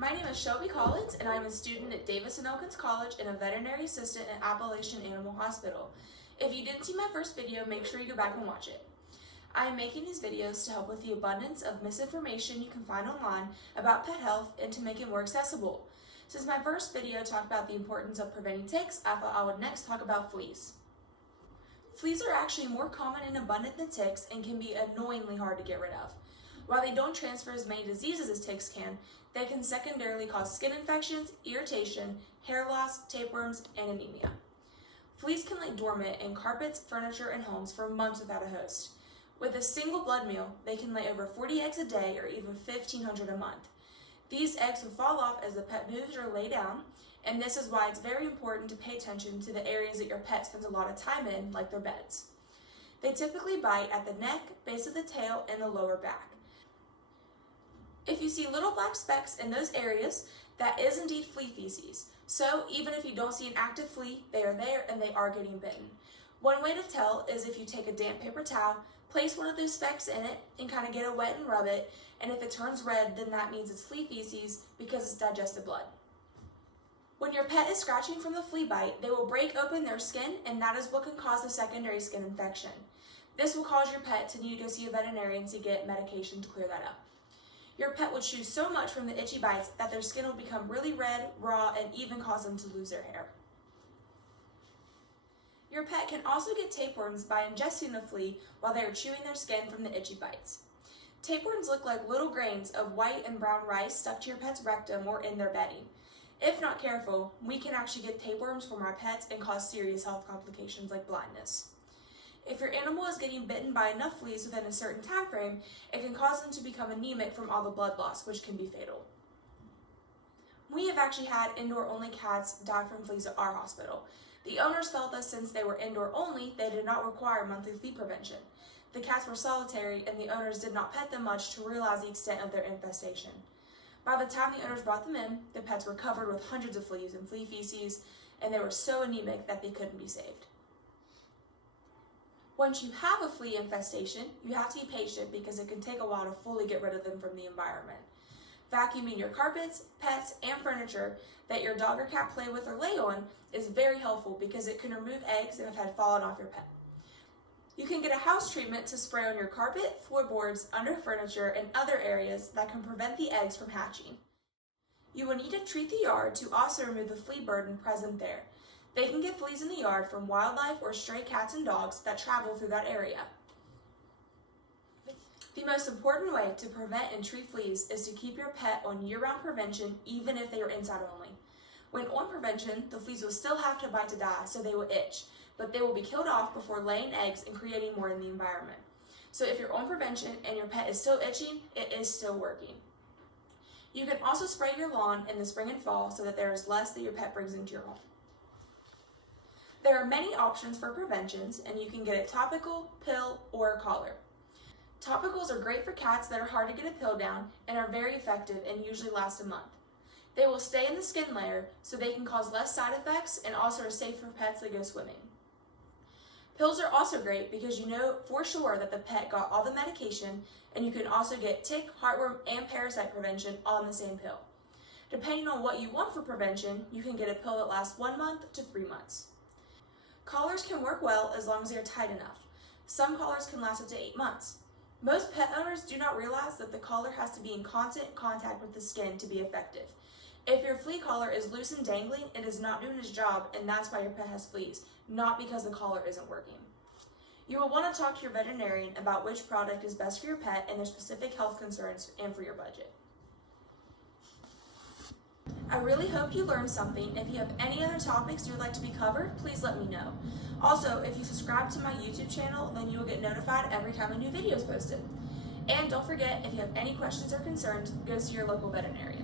My name is Shelby Collins, and I am a student at Davis and Elkins College and a veterinary assistant at Appalachian Animal Hospital. If you didn't see my first video, make sure you go back and watch it. I am making these videos to help with the abundance of misinformation you can find online about pet health and to make it more accessible. Since my first video talked about the importance of preventing ticks, I thought I would next talk about fleas. Fleas are actually more common and abundant than ticks and can be annoyingly hard to get rid of. While they don't transfer as many diseases as ticks can, they can secondarily cause skin infections, irritation, hair loss, tapeworms, and anemia. Fleas can lay dormant in carpets, furniture, and homes for months without a host. With a single blood meal, they can lay over 40 eggs a day or even 1,500 a month. These eggs will fall off as the pet moves or lay down, and this is why it's very important to pay attention to the areas that your pet spends a lot of time in, like their beds. They typically bite at the neck, base of the tail, and the lower back. If you see little black specks in those areas, that is indeed flea feces. So even if you don't see an active flea, they are there and they are getting bitten. One way to tell is if you take a damp paper towel, place one of those specks in it and kind of get it wet and rub it, and if it turns red, then that means it's flea feces because it's digested blood. When your pet is scratching from the flea bite, they will break open their skin, and that is what can cause a secondary skin infection. This will cause your pet to need to go see a veterinarian to get medication to clear that up. Your pet would chew so much from the itchy bites that their skin will become really red, raw, and even cause them to lose their hair. Your pet can also get tapeworms by ingesting the flea while they are chewing their skin from the itchy bites. Tapeworms look like little grains of white and brown rice stuck to your pet's rectum or in their bedding. If not careful, we can actually get tapeworms from our pets and cause serious health complications like blindness. If your animal is getting bitten by enough fleas within a certain time frame, it can cause them to become anemic from all the blood loss, which can be fatal. We have actually had indoor-only cats die from fleas at our hospital. The owners felt that since they were indoor-only, they did not require monthly flea prevention. The cats were solitary, and the owners did not pet them much to realize the extent of their infestation. By the time the owners brought them in, the pets were covered with hundreds of fleas and flea feces, and they were so anemic that they couldn't be saved. Once you have a flea infestation, you have to be patient because it can take a while to fully get rid of them from the environment. Vacuuming your carpets, pets, and furniture that your dog or cat play with or lay on is very helpful because it can remove eggs that have had fallen off your pet. You can get a house treatment to spray on your carpet, floorboards, under furniture, and other areas that can prevent the eggs from hatching. You will need to treat the yard to also remove the flea burden present there. They can get fleas in the yard from wildlife or stray cats and dogs that travel through that area. The most important way to prevent and treat fleas is to keep your pet on year-round prevention even if they are inside only. When on prevention, the fleas will still have to bite to die, so they will itch, but they will be killed off before laying eggs and creating more in the environment. So if you're on prevention and your pet is still itching, it is still working. You can also spray your lawn in the spring and fall so that there is less that your pet brings into your home. There are many options for preventions, and you can get a topical, pill, or a collar. Topicals are great for cats that are hard to get a pill down and are very effective and usually last a month. They will stay in the skin layer so they can cause less side effects and also are safe for pets that go swimming. Pills are also great because you know for sure that the pet got all the medication, and you can also get tick, heartworm, and parasite prevention all in the same pill. Depending on what you want for prevention, you can get a pill that lasts 1 month to 3 months. Collars can work well as long as they are tight enough. Some collars can last up to 8 months. Most pet owners do not realize that the collar has to be in constant contact with the skin to be effective. If your flea collar is loose and dangling, it is not doing its job, and that's why your pet has fleas, not because the collar isn't working. You will want to talk to your veterinarian about which product is best for your pet and their specific health concerns and for your budget. I really hope you learned something. If you have any other topics you would like to be covered, please let me know. Also, if you subscribe to my YouTube channel, then you will get notified every time a new video is posted. And don't forget, if you have any questions or concerns, go see your local veterinarian.